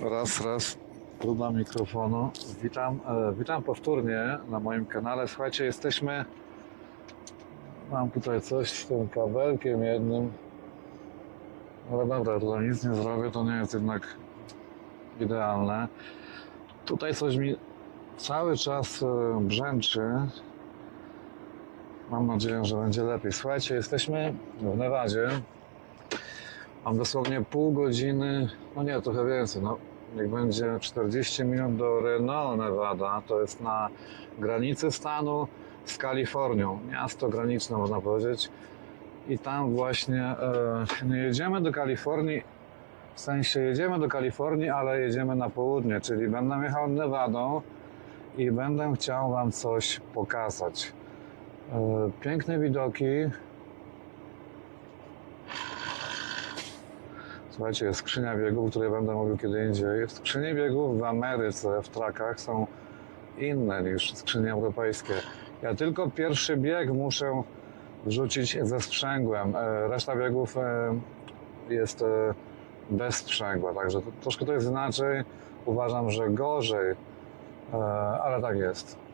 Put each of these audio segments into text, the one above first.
Raz, próba mikrofonu. Witam powtórnie na moim kanale. Słuchajcie, mam tutaj coś z tym kabelkiem jednym, ale dobra, tutaj nic nie zrobię, to nie jest jednak idealne. Tutaj coś mi cały czas brzęczy. Mam nadzieję, że będzie lepiej. Słuchajcie, jesteśmy w Nevadzie. Mam dosłownie pół godziny, no nie, trochę więcej, no niech będzie 40 minut do Reno, Nevada. To jest na granicy stanu z Kalifornią. Miasto graniczne, można powiedzieć. I tam właśnie nie jedziemy do Kalifornii, w sensie jedziemy do Kalifornii, ale jedziemy na południe, czyli będę jechał Nevadą i będę chciał Wam coś pokazać. Piękne widoki. Słuchajcie, jest skrzynia biegów, o której będę mówił kiedy indziej. Skrzynie biegów w Ameryce, w trakach są inne niż skrzynie europejskie. Ja tylko pierwszy bieg muszę wrzucić ze sprzęgłem. Reszta biegów jest bez sprzęgła, także troszkę to jest inaczej. Uważam, że gorzej, ale tak jest.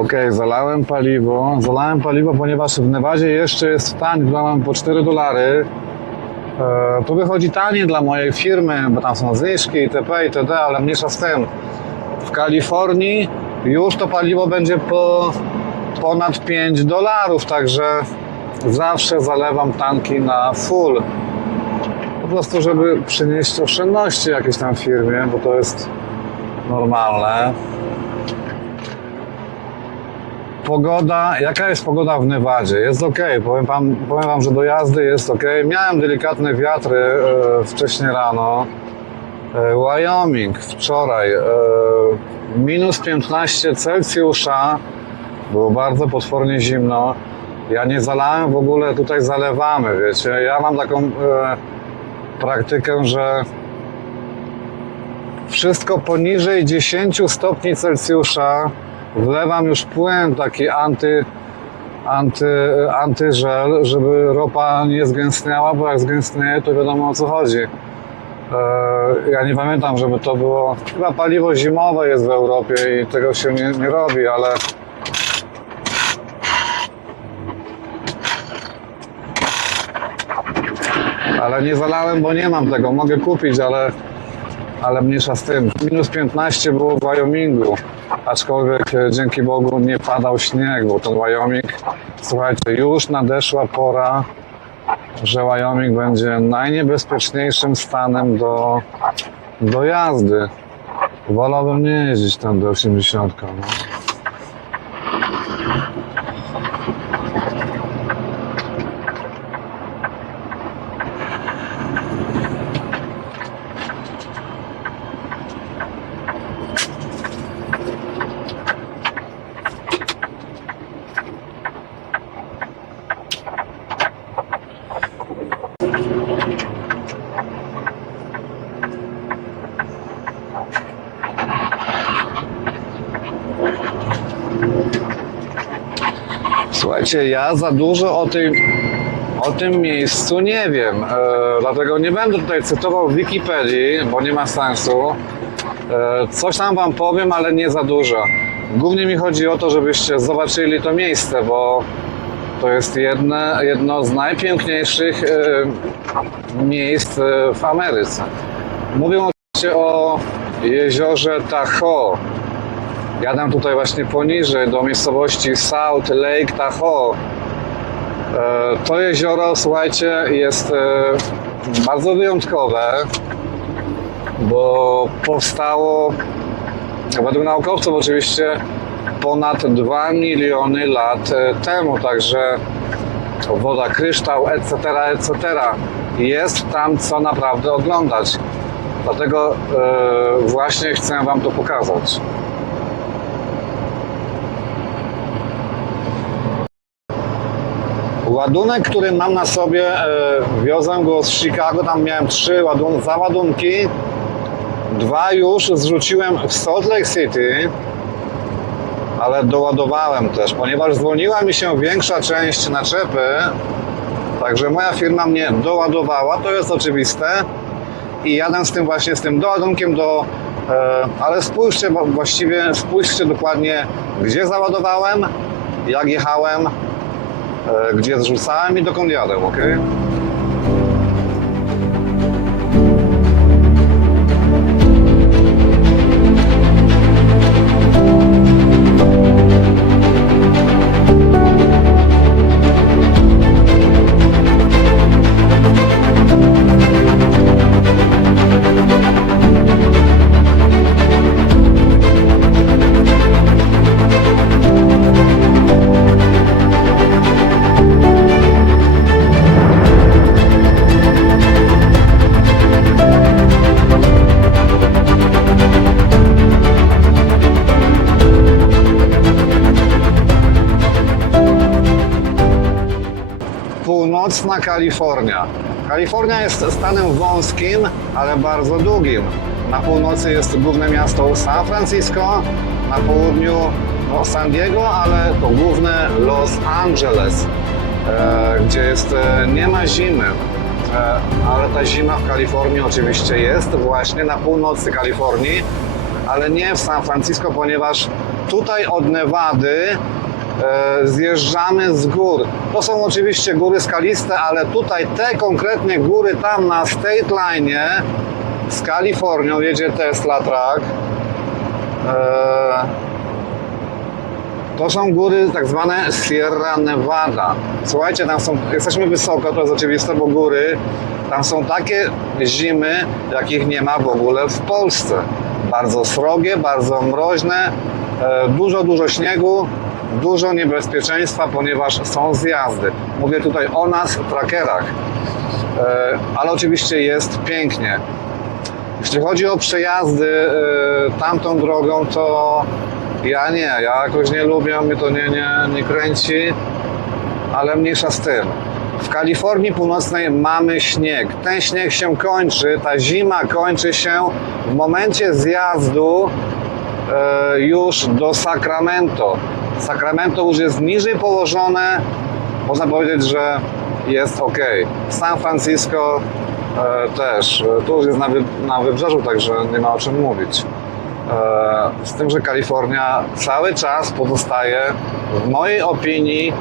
Okej, zalałem paliwo, ponieważ w Nevadzie jeszcze jest tań, mam po $4. To wychodzi taniej dla mojej firmy, bo tam są zniżki itp., itd., ale mniejsza z tym. W Kalifornii już to paliwo będzie po ponad $5, także zawsze zalewam tanki na full. Po prostu, żeby przynieść oszczędności jakiejś tam firmie, bo to jest normalne. Pogoda, jaka jest pogoda w Nevadzie? Jest ok, powiem wam, że do jazdy jest ok. Miałem delikatne wiatry wcześniej rano. Wyoming wczoraj minus 15 Celsjusza, było bardzo potwornie zimno. Ja nie zalałem w ogóle, tutaj zalewamy, wiecie. Ja mam taką praktykę, że wszystko poniżej 10 stopni Celsjusza wlewam już płyn taki antyżel, żeby ropa nie zgęstniała, bo jak zgęstnieje, to wiadomo o co chodzi. Ja nie pamiętam, żeby to było, chyba paliwo zimowe jest w Europie i tego się nie robi, ale nie zalałem, bo nie mam tego, mogę kupić, ale mniejsza z tym. Minus 15 było w Wyomingu, aczkolwiek dzięki Bogu nie padał śnieg, bo ten Wyoming, słuchajcie, już nadeszła pora, że Wyoming będzie najniebezpieczniejszym stanem do jazdy. Wolałbym nie jeździć tam do 80. No. Słuchajcie, ja za dużo o tym miejscu nie wiem, dlatego nie będę tutaj cytował Wikipedii, bo nie ma sensu. Coś tam wam powiem, ale nie za dużo. Głównie mi chodzi o to, żebyście zobaczyli to miejsce, bo to jest jedno z najpiękniejszych miejsc w Ameryce. Mówię oczywiście o jeziorze Tahoe. Jadę tutaj właśnie poniżej do miejscowości South Lake Tahoe. To jezioro, słuchajcie, jest bardzo wyjątkowe, bo powstało według naukowców oczywiście ponad 2 miliony lat temu, także woda, kryształ, etc., etc. Jest tam co naprawdę oglądać. Dlatego właśnie chcę wam to pokazać. Ładunek, który mam na sobie, wiozłem go z Chicago, tam miałem 3 załadunki 2 już zrzuciłem w Salt Lake City, ale doładowałem też, ponieważ zwolniła mi się większa część naczepy, także moja firma mnie doładowała, to jest oczywiste i jadę z tym właśnie, z tym doładunkiem ale spójrzcie dokładnie, gdzie załadowałem, jak jechałem, gdzie zrzucałem i dokąd jadę, ok? Północna Kalifornia. Kalifornia jest stanem wąskim, ale bardzo długim. Na północy jest główne miasto San Francisco, na południu San Diego, ale to główne Los Angeles, gdzie nie ma zimy. Ale ta zima w Kalifornii oczywiście jest właśnie na północy Kalifornii, ale nie w San Francisco, ponieważ tutaj od Nevady zjeżdżamy z gór. To są oczywiście góry skaliste, ale tutaj te konkretnie góry tam na State Line z Kalifornią jedzie Tesla Truck. To są góry tak zwane Sierra Nevada. Słuchajcie, jesteśmy wysoko, to jest oczywiste, bo góry, tam są takie zimy, jakich nie ma w ogóle w Polsce. Bardzo srogie, bardzo mroźne, dużo śniegu, dużo niebezpieczeństwa, ponieważ są zjazdy. Mówię tutaj o nas, trackerach, ale oczywiście jest pięknie. Jeśli chodzi o przejazdy tamtą drogą, to ja jakoś nie lubię, mnie to nie kręci, ale mniejsza z tym. W Kalifornii Północnej mamy śnieg. Ten śnieg się kończy, ta zima kończy się w momencie zjazdu już do Sacramento. Sacramento już jest niżej położone, można powiedzieć, że jest ok. San Francisco też, tu już jest na wybrzeżu, także nie ma o czym mówić. Z tym, że Kalifornia cały czas pozostaje, w mojej opinii,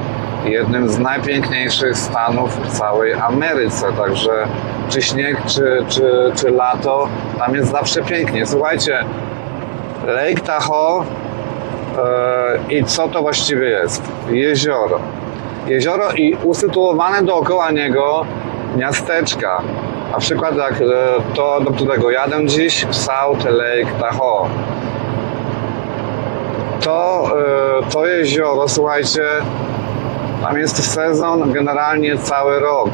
jednym z najpiękniejszych stanów w całej Ameryce. Także czy śnieg, czy lato, tam jest zawsze pięknie. Słuchajcie, Lake Tahoe i co to właściwie jest? Jezioro. Jezioro i usytuowane dookoła niego miasteczka. Na przykład jak to, do którego jadę dziś, South Lake Tahoe. To jezioro, słuchajcie, tam jest sezon generalnie cały rok.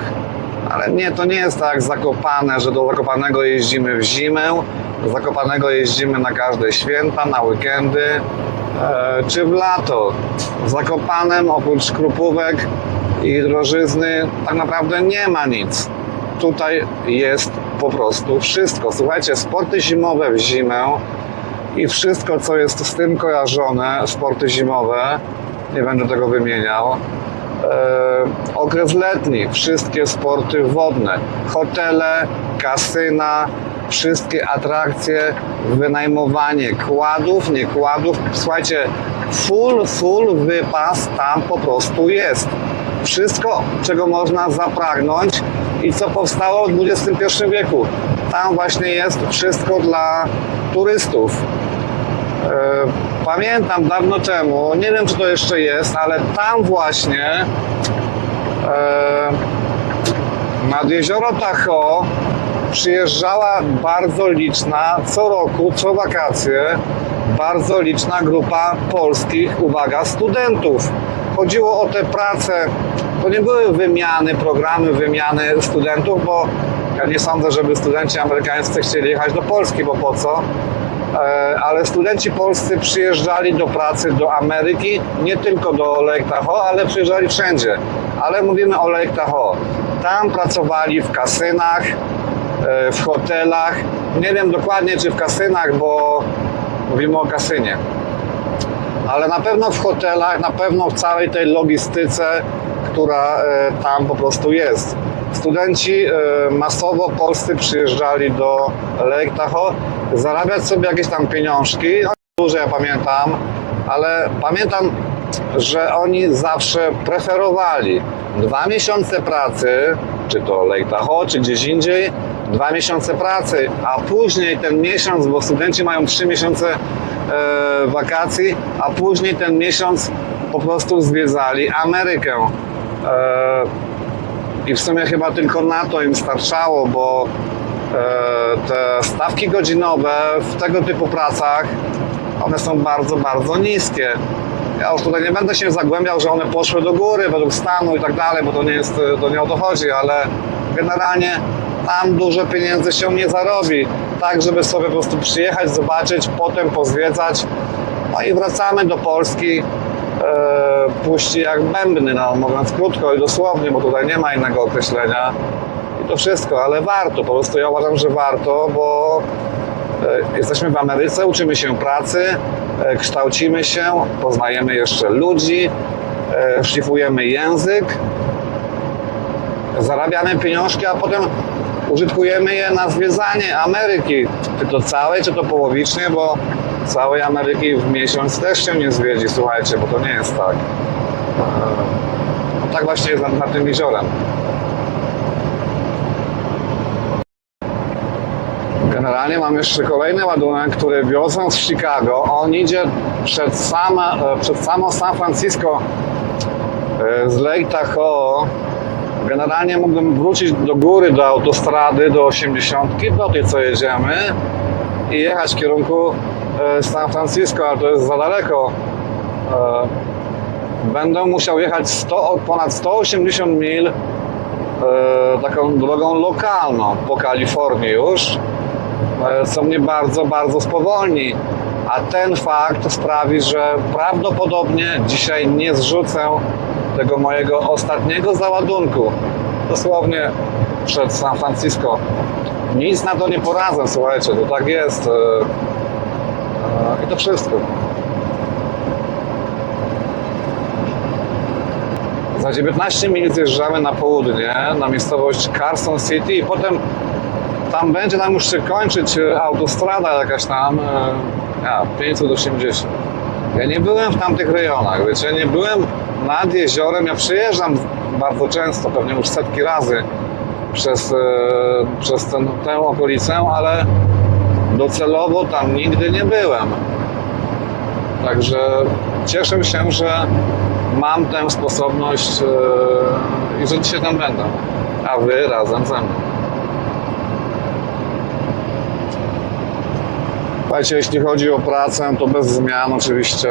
Ale nie, to nie jest tak jak Zakopane, że do Zakopanego jeździmy w zimę, do Zakopanego jeździmy na każde święta, na weekendy, czy w lato. W Zakopanem oprócz krupówek i drożyzny tak naprawdę nie ma nic. Tutaj jest po prostu wszystko. Słuchajcie, sporty zimowe w zimę i wszystko, co jest z tym kojarzone, sporty zimowe, nie będę tego wymieniał. Okres letni, wszystkie sporty wodne, hotele, kasyna, wszystkie atrakcje, wynajmowanie kładów, niekładów. Słuchajcie, full wypas tam po prostu jest. Wszystko, czego można zapragnąć i co powstało w XXI wieku. Tam właśnie jest wszystko dla turystów. Pamiętam dawno temu, nie wiem czy to jeszcze jest, ale tam właśnie nad jezioro Tahoe przyjeżdżała bardzo liczna, co roku, co wakacje, bardzo liczna grupa polskich, uwaga, studentów. Chodziło o te prace, to nie były programy wymiany studentów, bo ja nie sądzę, żeby studenci amerykańscy chcieli jechać do Polski, bo po co? Ale studenci polscy przyjeżdżali do pracy do Ameryki, nie tylko do Lake Tahoe, ale przyjeżdżali wszędzie. Ale mówimy o Lake Tahoe. Tam pracowali w kasynach, w hotelach, nie wiem dokładnie czy w kasynach, bo mówimy o kasynie, ale na pewno w hotelach, na pewno w całej tej logistyce, która tam po prostu jest. Studenci masowo polscy przyjeżdżali do Lake Tahoe zarabiać sobie jakieś tam pieniążki, duże ja pamiętam, ale pamiętam, że oni zawsze preferowali 2 miesiące pracy, czy to Lake Tahoe, czy gdzieś indziej, 2 miesiące pracy, a później ten miesiąc, bo studenci mają 3 miesiące wakacji, a później ten miesiąc po prostu zwiedzali Amerykę. I w sumie chyba tylko na to im starczało, bo te stawki godzinowe w tego typu pracach, one są bardzo, bardzo niskie. Ja już tutaj nie będę się zagłębiał, że one poszły do góry według stanu i tak dalej, bo to nie o to chodzi, ale generalnie tam dużo pieniędzy się nie zarobi. Tak, żeby sobie po prostu przyjechać, zobaczyć, potem pozwiedzać. No i wracamy do Polski puści jak bębny, no mówiąc krótko i dosłownie, bo tutaj nie ma innego określenia. I to wszystko, ale warto, po prostu ja uważam, że warto, bo jesteśmy w Ameryce, uczymy się pracy, kształcimy się, poznajemy jeszcze ludzi, szlifujemy język, zarabiamy pieniążki, a potem użytkujemy je na zwiedzanie Ameryki, czy to całej, czy to połowicznie, bo całej Ameryki w miesiąc też się nie zwiedzi, słuchajcie, bo to nie jest tak. No, tak właśnie jest nad tym jeziorem. Generalnie mam jeszcze kolejny ładunek, który wiozą z Chicago. On idzie przed samo San Francisco z Lake Tahoe. Generalnie mógłbym wrócić do góry, do autostrady, do 80, do tej co jedziemy i jechać w kierunku San Francisco, ale to jest za daleko. Będę musiał jechać ponad 180 mil taką drogą lokalną po Kalifornii już, co mnie bardzo, bardzo spowolni. A ten fakt sprawi, że prawdopodobnie dzisiaj nie zrzucę tego mojego ostatniego załadunku. Dosłownie przed San Francisco. Nic na to nie poradzę, słuchajcie, to tak jest. I to wszystko. Za 19 minut zjeżdżamy na południe, na miejscowość Carson City i potem tam już się kończyć autostrada jakaś tam, 580. Ja nie byłem w tamtych rejonach, wiecie, nie byłem nad jeziorem, ja przyjeżdżam bardzo często, pewnie już setki razy przez tę okolicę, ale docelowo tam nigdy nie byłem. Także cieszę się, że mam tę sposobność i że dzisiaj tam będę, a wy razem ze mną. Słuchajcie, jeśli chodzi o pracę, to bez zmian oczywiście.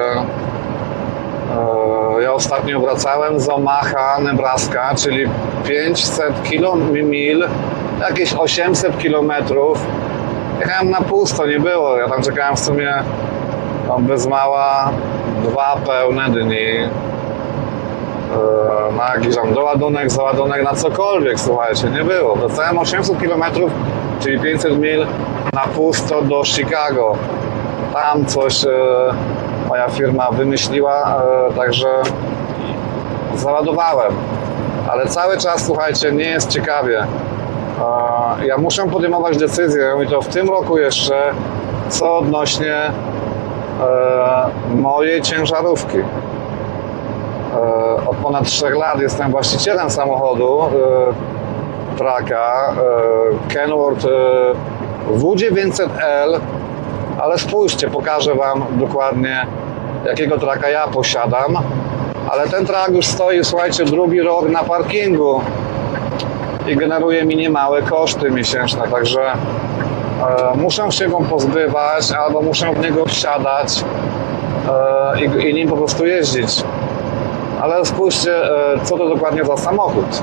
Ja ostatnio wracałem z Omaha, Nebraska, czyli 500 mil, jakieś 800 kilometrów. Jechałem na pusto, nie było. Ja tam czekałem w sumie bez mała 2 pełne dni na jakiś tam doładunek, załadunek, na cokolwiek, słuchajcie, nie było. Wracałem 800 km, czyli 500 mil na pusto do Chicago. Tam coś moja firma wymyśliła, także załadowałem. Ale cały czas, słuchajcie, nie jest ciekawie. Ja muszę podejmować decyzję i to w tym roku jeszcze, co odnośnie mojej ciężarówki. Od ponad 3 lat jestem właścicielem samochodu, traka Kenworth W900L, ale spójrzcie, pokażę wam dokładnie, jakiego traka ja posiadam. Ale ten trak już stoi, słuchajcie, drugi rok na parkingu i generuje mi niemałe koszty miesięczne, także muszę się go pozbywać albo muszę w niego wsiadać i nim po prostu jeździć. Ale spójrzcie, co to dokładnie za samochód.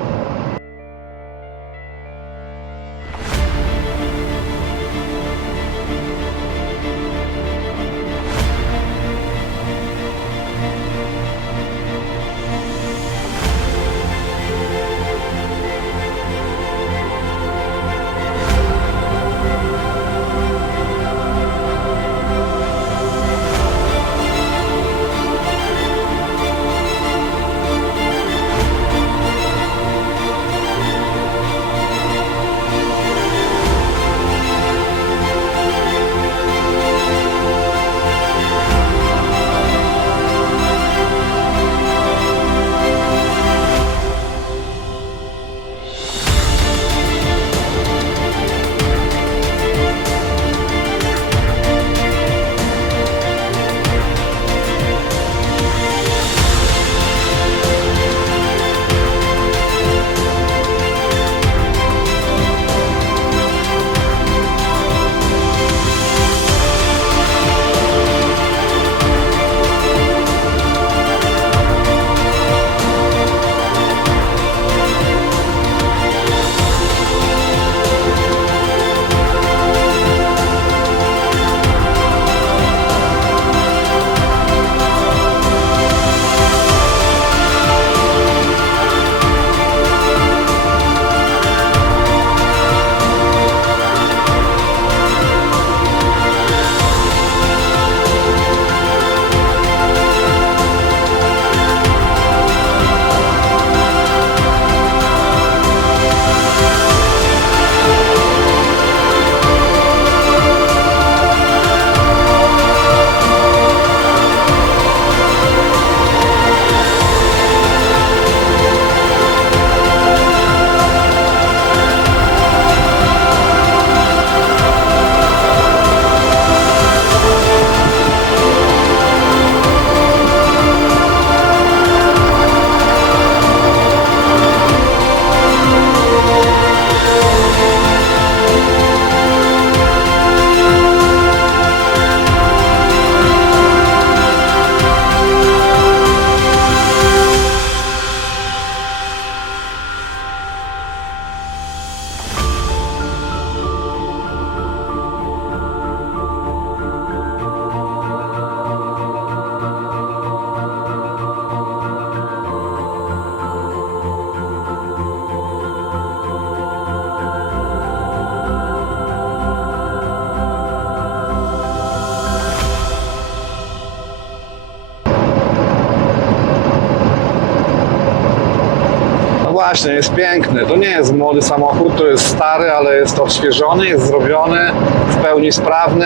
właśnie, jest piękny. To nie jest młody samochód, to jest stary, ale jest odświeżony, jest zrobiony, w pełni sprawny.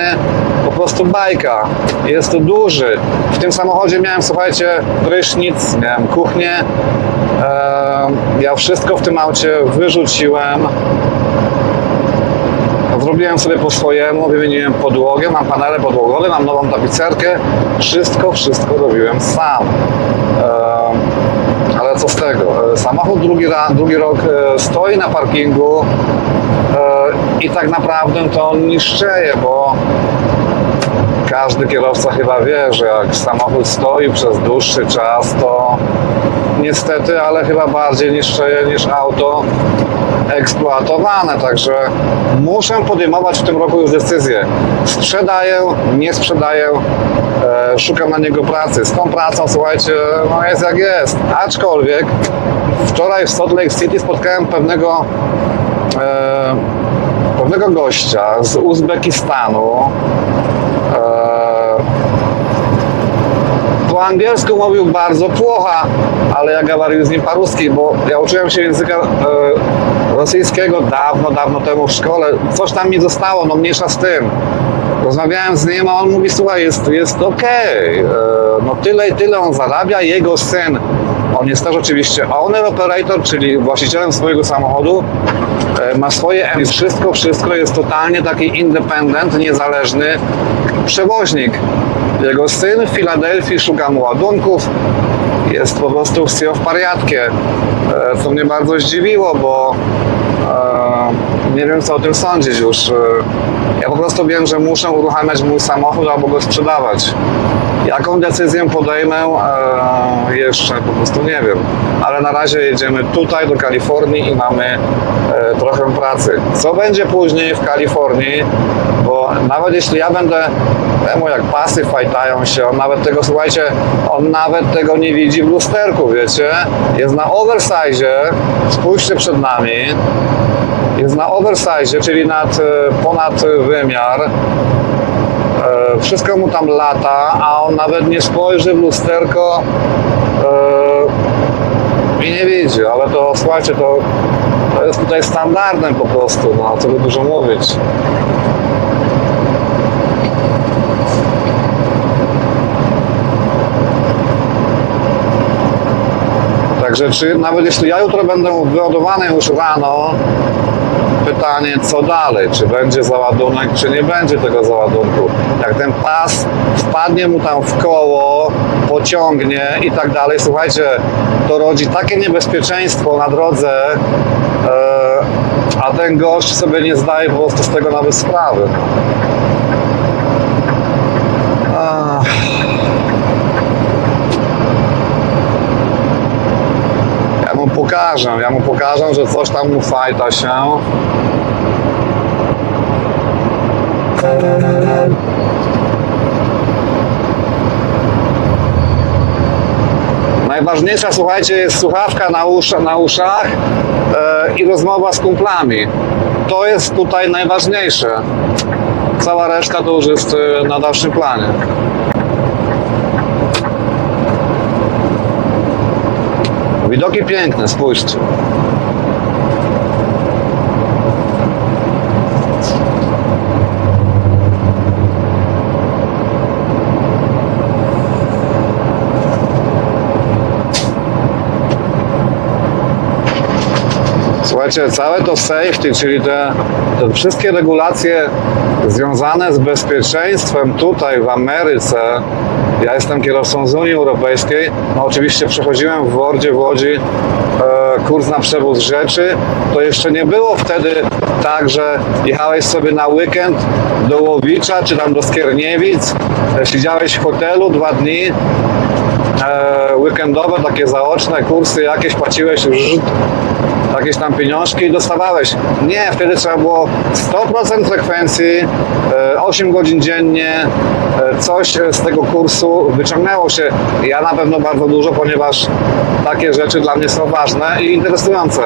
Po prostu bajka. Jest to duży. W tym samochodzie miałem, słuchajcie, prysznic, miałem kuchnię. Ja wszystko w tym aucie wyrzuciłem. Zrobiłem sobie po swojemu, wymieniłem podłogę, mam panele podłogowe, mam nową tapicerkę. Wszystko robiłem sam. Ale co z tego? Samochód drugi rok stoi na parkingu i tak naprawdę to on niszczeje, bo każdy kierowca chyba wie, że jak samochód stoi przez dłuższy czas, to niestety, ale chyba bardziej niszczeje niż auto eksploatowane, także muszę podejmować w tym roku już decyzję. Sprzedaję, nie sprzedaję, szukam na niego pracy. Z tą pracą, słuchajcie, no jest jak jest. Aczkolwiek wczoraj w Salt Lake City spotkałem pewnego gościa z Uzbekistanu. Po angielsku mówił bardzo płocha, ale ja gawarił z nim po-ruski, bo ja uczyłem się języka rosyjskiego dawno temu w szkole. Coś tam mi zostało, no mniejsza z tym. Rozmawiałem z nim, a on mówi, słuchaj, jest okej. No tyle i tyle on zarabia, jego syn, on jest też oczywiście owner operator, czyli właścicielem swojego samochodu, ma swoje wszystko jest totalnie taki independent, niezależny przewoźnik. Jego syn w Filadelfii szuka mu ładunków, jest po prostu w pariatkie, co mnie bardzo zdziwiło, bo nie wiem, co o tym sądzić już. Ja po prostu wiem, że muszę uruchamiać mój samochód albo go sprzedawać. Jaką decyzję podejmę, jeszcze po prostu nie wiem. Ale na razie jedziemy tutaj do Kalifornii i mamy trochę pracy. Co będzie później w Kalifornii, bo nawet jeśli ja będę temu jak pasy fajtają się, on nawet tego, słuchajcie, on nawet tego nie widzi w lusterku, wiecie? Jest na oversize, spójrzcie przed nami, jest na oversize, czyli ponad wymiar. Wszystko mu tam lata, a on nawet nie spojrzy w lusterko i nie widzi, ale to, słuchajcie, to jest tutaj standardem po prostu, no co by dużo mówić. Także nawet jeśli ja jutro będę wyładowany już rano, pytanie, co dalej? Czy będzie załadunek, czy nie będzie tego załadunku? Jak ten pas wpadnie mu tam w koło, pociągnie i tak dalej, słuchajcie, to rodzi takie niebezpieczeństwo na drodze, a ten gość sobie nie zdaje po prostu z tego nawet sprawy. Ja mu pokażę, że coś tam mu fajta się. Najważniejsza, słuchajcie, jest słuchawka na uszach i rozmowa z kumplami. To jest tutaj najważniejsze. Cała reszta to już jest na dalszym planie. Widoki piękne, spójrzcie. Słuchajcie, całe to safety, czyli te wszystkie regulacje związane z bezpieczeństwem tutaj w Ameryce. Ja jestem kierowcą z Unii Europejskiej. No oczywiście przechodziłem w Wordzie w Łodzi kurs na przewóz rzeczy. To jeszcze nie było wtedy tak, że jechałeś sobie na weekend do Łowicza czy tam do Skierniewic, siedziałeś w hotelu 2 dni, weekendowe, takie zaoczne kursy jakieś, płaciłeś już jakieś tam pieniążki i dostawałeś. Nie, wtedy trzeba było 100% frekwencji, 8 godzin dziennie, coś z tego kursu wyciągnęło się. Ja na pewno bardzo dużo, ponieważ takie rzeczy dla mnie są ważne i interesujące.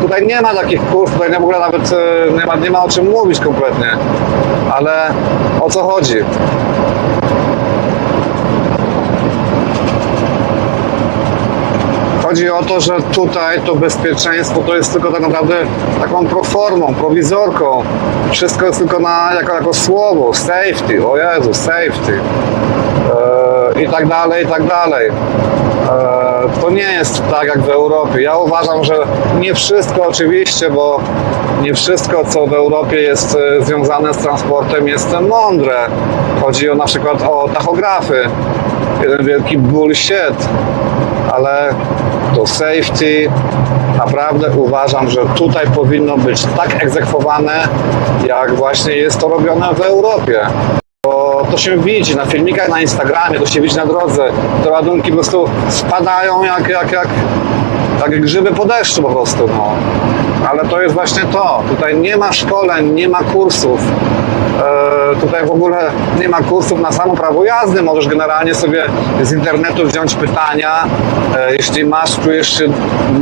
Tutaj nie ma takich kursów, tutaj w ogóle nawet nie ma o czym mówić kompletnie. Ale o co chodzi? Chodzi o to, że tutaj to bezpieczeństwo to jest tylko tak naprawdę taką proformą, prowizorką. Wszystko jest tylko jako słowo, safety, o Jezu, safety. I tak dalej, i tak dalej. To nie jest tak jak w Europie. Ja uważam, że nie wszystko oczywiście, bo nie wszystko, co w Europie jest związane z transportem, jest mądre. Chodzi na przykład o tachografy. Jeden wielki bullshit, ale to safety, naprawdę uważam, że tutaj powinno być tak egzekwowane, jak właśnie jest to robione w Europie. Bo to się widzi na filmikach na Instagramie, to się widzi na drodze. Te ładunki po prostu spadają jak grzyby po deszczu po prostu. No. Ale to jest właśnie to. Tutaj nie ma szkoleń, nie ma kursów. Tutaj w ogóle nie ma kursów na samo prawo jazdy. Możesz generalnie sobie z internetu wziąć pytania. Jeśli czujesz się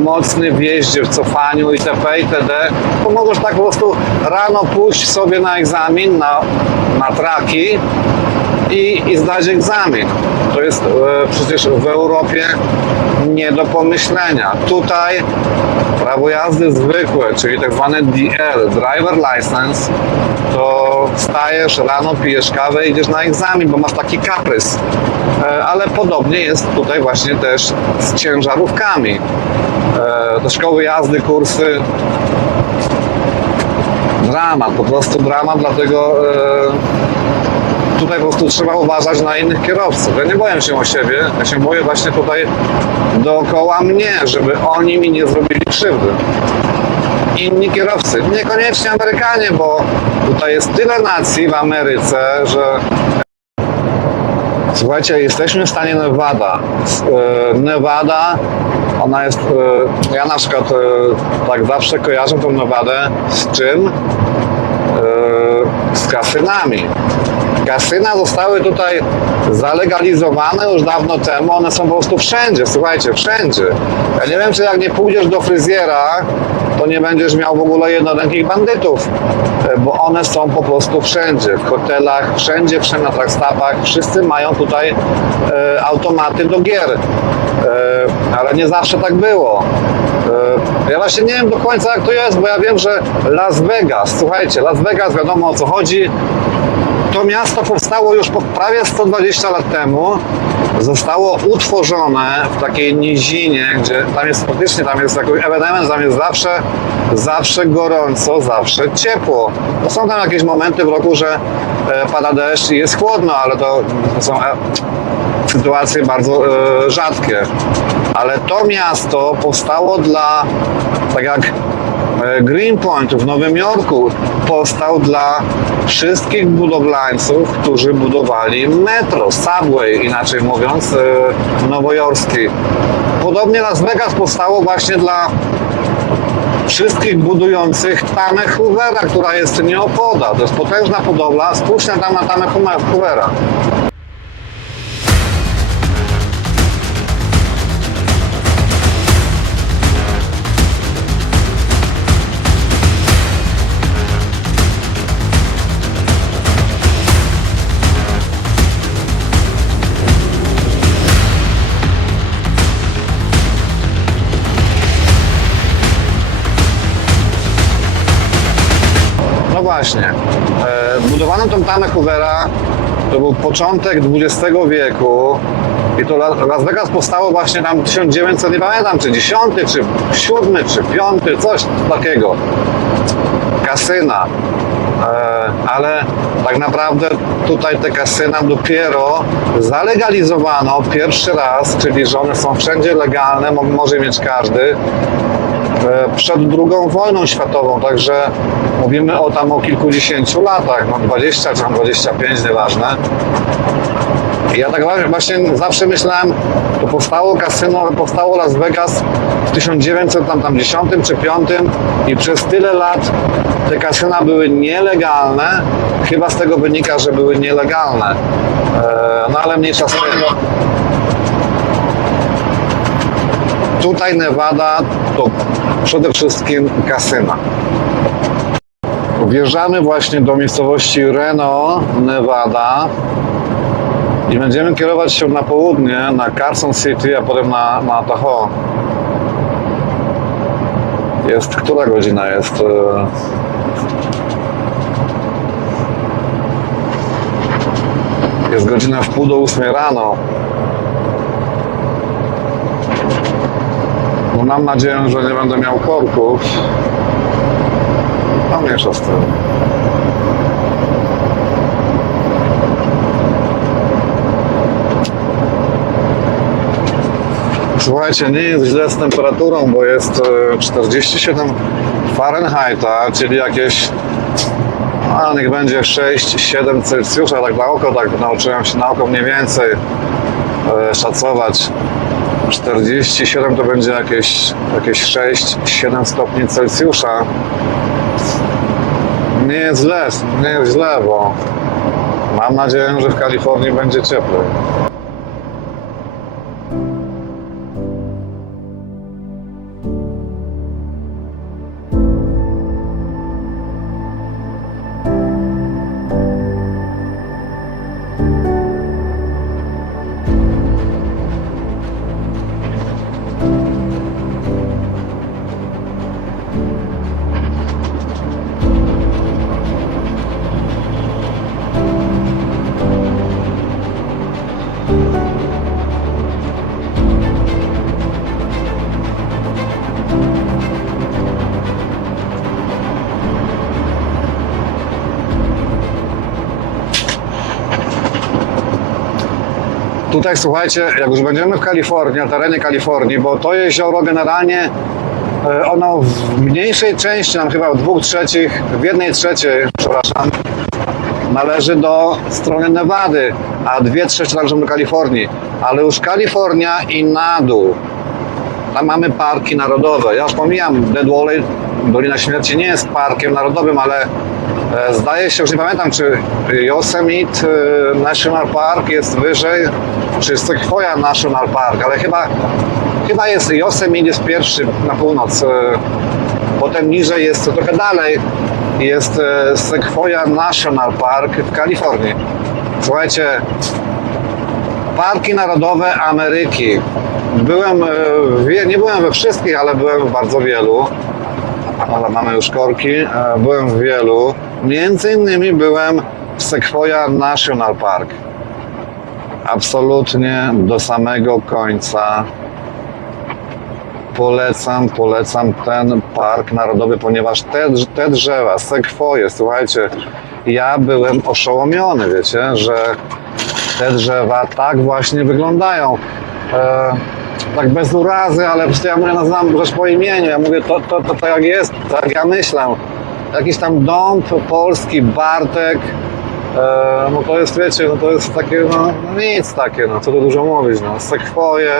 mocny w jeździe, w cofaniu itp. itd., to możesz tak po prostu rano pójść sobie na egzamin, na traki i zdać egzamin. To jest przecież w Europie nie do pomyślenia. Tutaj prawo jazdy zwykłe, czyli tak zwane DL, Driver License, to wstajesz rano, pijesz kawę, idziesz na egzamin, bo masz taki kaprys. Ale podobnie jest tutaj właśnie też z ciężarówkami. Do szkoły jazdy, kursy, dramat, po prostu dramat, dlatego tutaj po prostu trzeba uważać na innych kierowców. Ja nie boję się o siebie, ja się boję właśnie tutaj dookoła mnie, żeby oni mi nie zrobili krzywdy. Inni kierowcy, niekoniecznie Amerykanie, bo tutaj jest tyle nacji w Ameryce, że słuchajcie, jesteśmy w stanie Nevada. Nevada, ona jest, ja na przykład tak zawsze kojarzę tą Nevadę z czym? Z kasynami. Kasyna zostały tutaj zalegalizowane już dawno temu, one są po prostu wszędzie, słuchajcie, wszędzie. Ja nie wiem, czy jak nie pójdziesz do fryzjera, to nie będziesz miał w ogóle jednorękich bandytów, bo one są po prostu wszędzie, w hotelach, wszędzie na truckstopach, wszyscy mają tutaj automaty do gier, ale nie zawsze tak było. Ja właśnie nie wiem do końca jak to jest, bo ja wiem, że Las Vegas, słuchajcie, Las Vegas, wiadomo o co chodzi. To miasto powstało już prawie 120 lat temu. Zostało utworzone w takiej nizinie, gdzie tam jest faktycznie, tam jest jakiś ewenement, tam jest zawsze gorąco, zawsze ciepło. To są tam jakieś momenty w roku, że pada deszcz i jest chłodno, ale to są sytuacje bardzo rzadkie. Ale to miasto powstało tak jak Greenpoint w Nowym Jorku powstał dla wszystkich budowlańców, którzy budowali metro, subway, inaczej mówiąc, nowojorski. Podobnie Las Vegas powstało właśnie dla wszystkich budujących tamę Hoovera, która jest nieopodal. To jest potężna budowla, spójrzcie tam na tamę Hoovera. No właśnie, budowano tą tamę Hoovera, to był początek XX wieku i to Las Vegas powstało właśnie tam 1900, nie pamiętam, czy 10, czy 7, czy 5, coś takiego. Kasyna. Ale tak naprawdę tutaj te kasyna dopiero zalegalizowano pierwszy raz, czyli że one są wszędzie legalne, może mieć każdy, przed II wojną światową, także mówimy o kilkudziesięciu latach, 20 czy 25, nieważne. Ja tak właśnie zawsze myślałem, to powstało kasyno, powstało Las Vegas w 1910 czy 5 i przez tyle lat te kasyna były nielegalne, chyba z tego wynika, że były nielegalne, no ale mniejsza z tym. Tutaj Nevada to przede wszystkim kasyna. Wjeżdżamy właśnie do miejscowości Reno, Nevada i będziemy kierować się na południe, na Carson City, a potem na Tahoe. Jest, która godzina jest? Jest godzina 7:30 rano. No mam nadzieję, że nie będę miał korków. A mniejsza z tym. Słuchajcie, nie jest źle z temperaturą, bo jest 47 Fahrenheita, czyli jakieś, a niech będzie 6-7 Celsjusza, tak na oko, tak nauczyłem się na oko mniej więcej szacować. 47 to będzie jakieś 6-7 stopni Celsjusza. Nie jest źle, bo mam nadzieję, że w Kalifornii będzie cieplej. Tutaj słuchajcie, jak już będziemy w Kalifornii, na terenie Kalifornii, bo to jezioro generalnie ono w mniejszej części, nam chyba w 2/3, w 1/3, przepraszam, należy do strony Nevady, a 2/3 należą do Kalifornii. Ale już Kalifornia i na dół, tam mamy parki narodowe. Ja już pomijam Dead Valley, Dolina Śmierci nie jest parkiem narodowym, ale zdaje się, już nie pamiętam, czy Yosemite National Park jest wyżej, czy Sequoia National Park, ale chyba jest Yosemite jest pierwszy na północ. Potem niżej jest, trochę dalej, jest Sequoia National Park w Kalifornii. Słuchajcie, parki narodowe Ameryki. Nie byłem we wszystkich, ale byłem w bardzo wielu. Ale mamy już korki. Byłem w wielu. Między innymi byłem w Sequoia National Park. Absolutnie do samego końca polecam ten park narodowy, ponieważ te drzewa, sekwoje, słuchajcie, ja byłem oszołomiony, wiecie, że te drzewa tak właśnie wyglądają. Tak bez urazy, ale przecież ja mówię, nazywam rzecz po imieniu, ja mówię, to jak jest, tak jak ja myślę. Jakiś tam dąb polski, Bartek, no to jest, wiecie, no to jest takie, no nic takie, no co tu dużo mówić, no sekwoje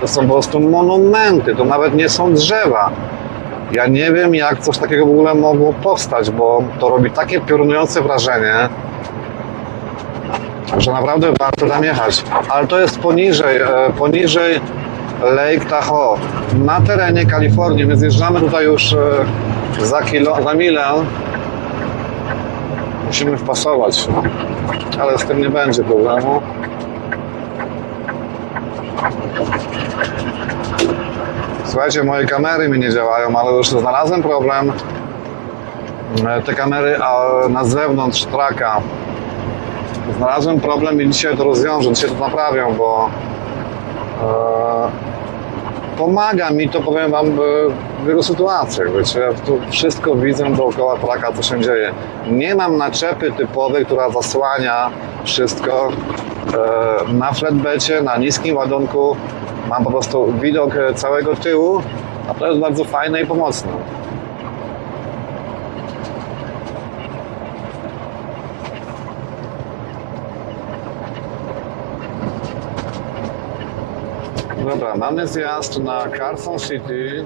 to są po prostu monumenty, to nawet nie są drzewa. Ja nie wiem, jak coś takiego w ogóle mogło powstać, bo to robi takie piorunujące wrażenie, że naprawdę warto tam jechać. Ale to jest poniżej Lake Tahoe, na terenie Kalifornii. My zjeżdżamy tutaj już za milę. Musimy wpasować, ale z tym nie będzie problemu. Słuchajcie, moje kamery mi nie działają, ale już znalazłem problem. Te kamery na zewnątrz traka. Znalazłem problem i dzisiaj to rozwiążę, dzisiaj to naprawię, bo pomaga mi to, powiem wam, w wielu sytuacjach, wiecie, ja tu wszystko widzę dookoła traka, co się dzieje. Nie mam naczepy typowej, która zasłania wszystko. Na flatbecie, na niskim ładunku mam po prostu widok całego tyłu, a to jest bardzo fajne i pomocne. Dobra, mamy zjazd na Carson City.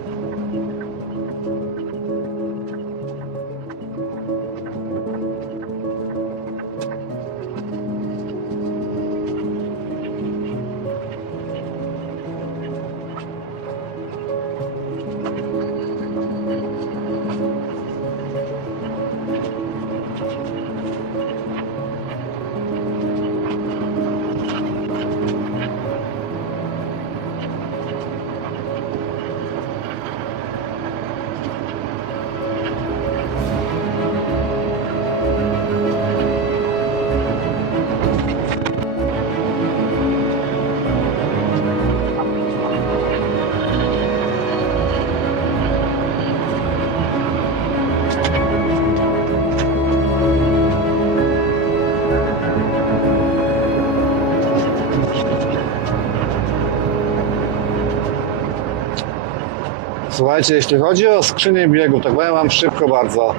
Słuchajcie, jeśli chodzi o skrzynię biegu, tak powiem wam szybko bardzo.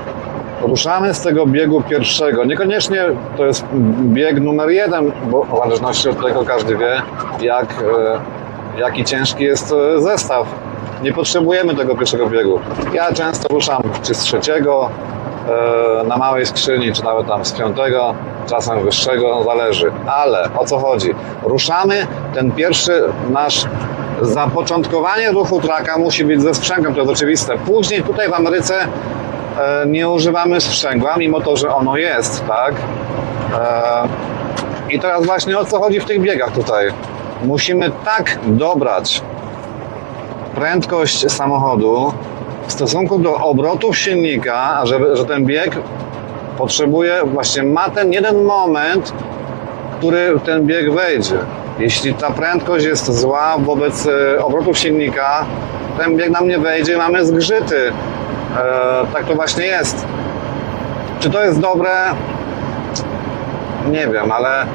Ruszamy z tego biegu pierwszego. Niekoniecznie to jest bieg numer 1, bo w zależności od tego każdy wie, jaki ciężki jest zestaw. Nie potrzebujemy tego pierwszego biegu. Ja często ruszam czy z trzeciego na małej skrzyni, czy nawet tam z 5, czasem wyższego, zależy. Ale o co chodzi? Ruszamy, ten pierwszy nasz zapoczątkowanie ruchu traka musi być ze sprzęgłem, to jest oczywiste. Później tutaj w Ameryce nie używamy sprzęgła, mimo to, że ono jest, tak? I teraz właśnie o co chodzi w tych biegach tutaj? Musimy tak dobrać prędkość samochodu w stosunku do obrotów silnika, że ten bieg potrzebuje, właśnie ma ten jeden moment, który ten bieg wejdzie. Jeśli ta prędkość jest zła wobec obrotów silnika, ten bieg nam nie wejdzie, mamy zgrzyty. Tak to właśnie jest. Czy to jest dobre? Nie wiem, ale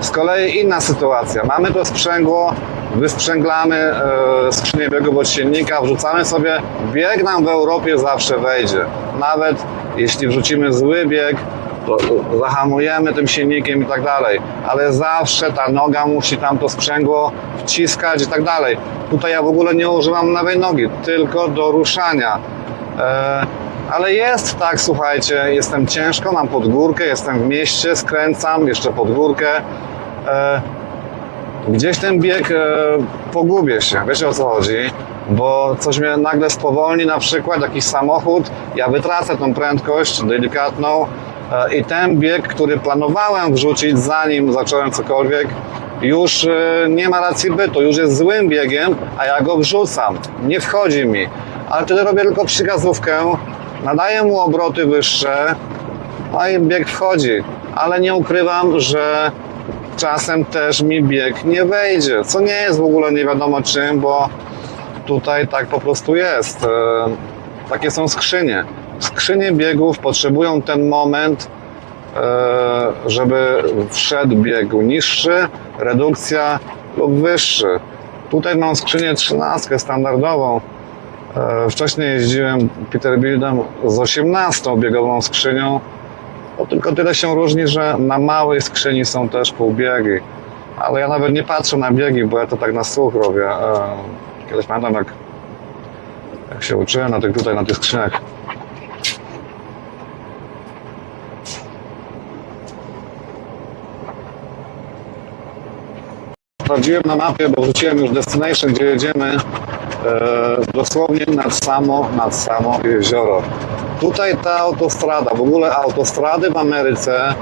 z kolei inna sytuacja. Mamy to sprzęgło, wysprzęglamy skrzynię biegów od silnika, wrzucamy sobie, bieg nam w Europie zawsze wejdzie. Nawet jeśli wrzucimy zły bieg, to zahamujemy tym silnikiem i tak dalej, ale zawsze ta noga musi tam to sprzęgło wciskać i tak dalej. Tutaj ja w ogóle nie używam lewej nogi, tylko do ruszania. Ale jest tak, słuchajcie, jestem ciężko, mam pod górkę, jestem w mieście, skręcam jeszcze pod górkę. Gdzieś ten bieg pogubię się, wiecie o co chodzi? Bo coś mnie nagle spowolni, na przykład jakiś samochód, ja wytracę tą prędkość delikatną i ten bieg, który planowałem wrzucić zanim zacząłem cokolwiek, już nie ma racji bytu, już jest złym biegiem, a ja go wrzucam, nie wchodzi mi. Ale wtedy robię tylko przykazówkę, nadaję mu obroty wyższe, no i bieg wchodzi. Ale nie ukrywam, że czasem też mi bieg nie wejdzie, co nie jest w ogóle nie wiadomo czym, bo tutaj tak po prostu jest. Takie są skrzynie. Skrzynie biegów potrzebują ten moment, żeby wszedł bieg niższy, redukcja lub wyższy. Tutaj mam skrzynię 13 standardową. Wcześniej jeździłem Peterbiltem z 18-biegową skrzynią. No, tylko tyle się różni, że na małej skrzyni są też półbiegi. Ale ja nawet nie patrzę na biegi, bo ja to tak na słuch robię. Kiedyś pamiętam, jak się uczyłem na tych skrzyniach. Sprawdziłem na mapie, bo wrzuciłem już destination, gdzie jedziemy, dosłownie nad samo jezioro. Tutaj ta autostrada, w ogóle autostrady w Ameryce,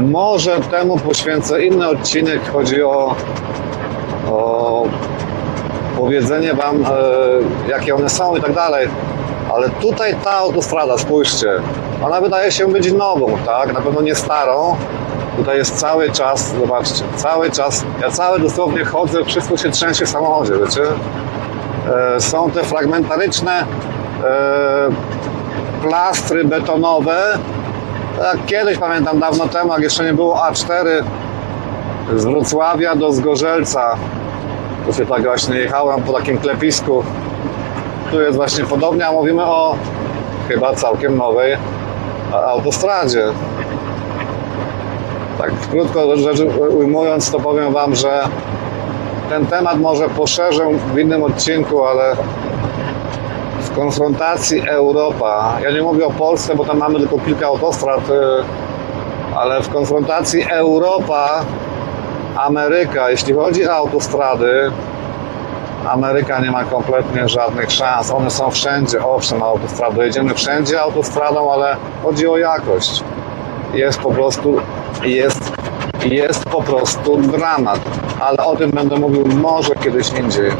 może temu poświęcę inny odcinek, chodzi o powiedzenie wam, jakie one są i tak dalej. Ale tutaj ta autostrada, spójrzcie, ona wydaje się być nową, tak? Na pewno nie starą. Tutaj jest cały czas, zobaczcie, cały czas, ja dosłownie chodzę, wszystko się trzęsie w samochodzie, wiecie? Są te fragmentaryczne plastry betonowe. Tak kiedyś, pamiętam dawno temu, jak jeszcze nie było A4 z Wrocławia do Zgorzelca, to się tak właśnie jechałem po takim klepisku. Tu jest właśnie podobnie, a mówimy o chyba całkiem nowej autostradzie. Tak krótko rzecz ujmując, to powiem wam, że ten temat może poszerzę w innym odcinku, ale w konfrontacji Europa, ja nie mówię o Polsce, bo tam mamy tylko kilka autostrad, ale w konfrontacji Europa, Ameryka, jeśli chodzi o autostrady, Ameryka nie ma kompletnie żadnych szans. One są wszędzie, owszem, autostradą. Jedziemy wszędzie autostradą, ale chodzi o jakość. Jest po prostu dramat. Ale o tym będę mówił może kiedyś indziej.